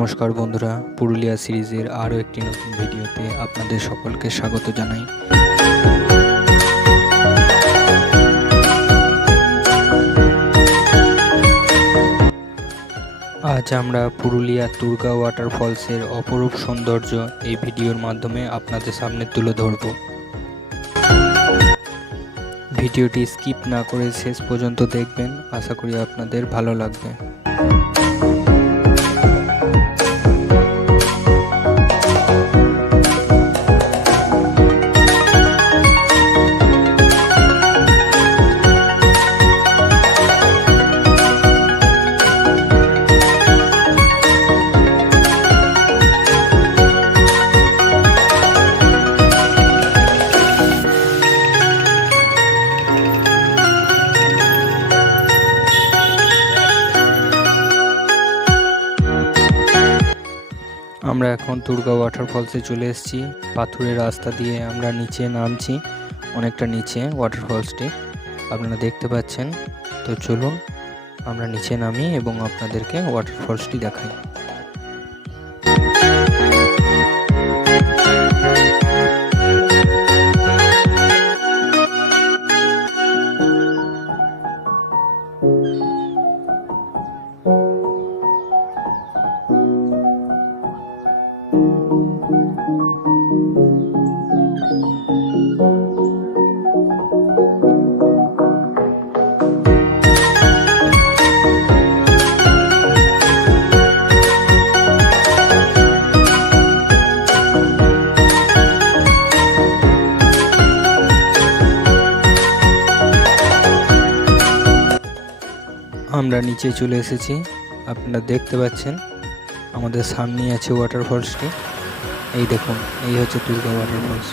নমস্কার বন্ধুরা, পুরুলিয়া সিরিজের আরও একটি নতুন ভিডিওতে আপনাদের সকলকে স্বাগত জানাই। আজ আমরা পুরুলিয়া দুর্গা ওয়াটারফলসের অপরূপ সৌন্দর্য এই ভিডিওর মাধ্যমে আপনাদের সামনে তুলে ধরব। ভিডিওটি স্কিপ না করে শেষ পর্যন্ত দেখবেন, আশা করি আপনাদের ভালো লাগবে। আমরা এখন দুর্গা ওয়াটারফলসে চলে এসেছি। পাথুরের রাস্তা দিয়ে আমরা নিচে নামছি, অনেকটা নিচে ওয়াটারফলসটি আপনারা দেখতে পাচ্ছেন। তো চলুন আমরা নিচে নামি এবং আপনাদেরকে ওয়াটারফলসটি দেখাই। আমরা নিচে চলে এসেছি, আপনারা দেখতে পাচ্ছেন আমাদের সামনেই আছে ওয়াটারফলসটি। এই দেখুন, এই হচ্ছে দুর্গা ওয়াটারফলস।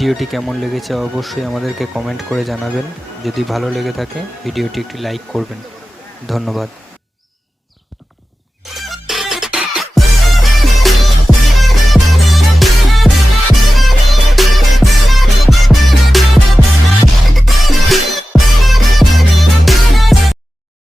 ভিডিওটি কেমন লেগেছে অবশ্যই আমাদেরকে কমেন্ট করে জানাবেন। যদি ভালো লেগে থাকে ভিডিওটি একটি লাইক করবেন। ধন্যবাদ।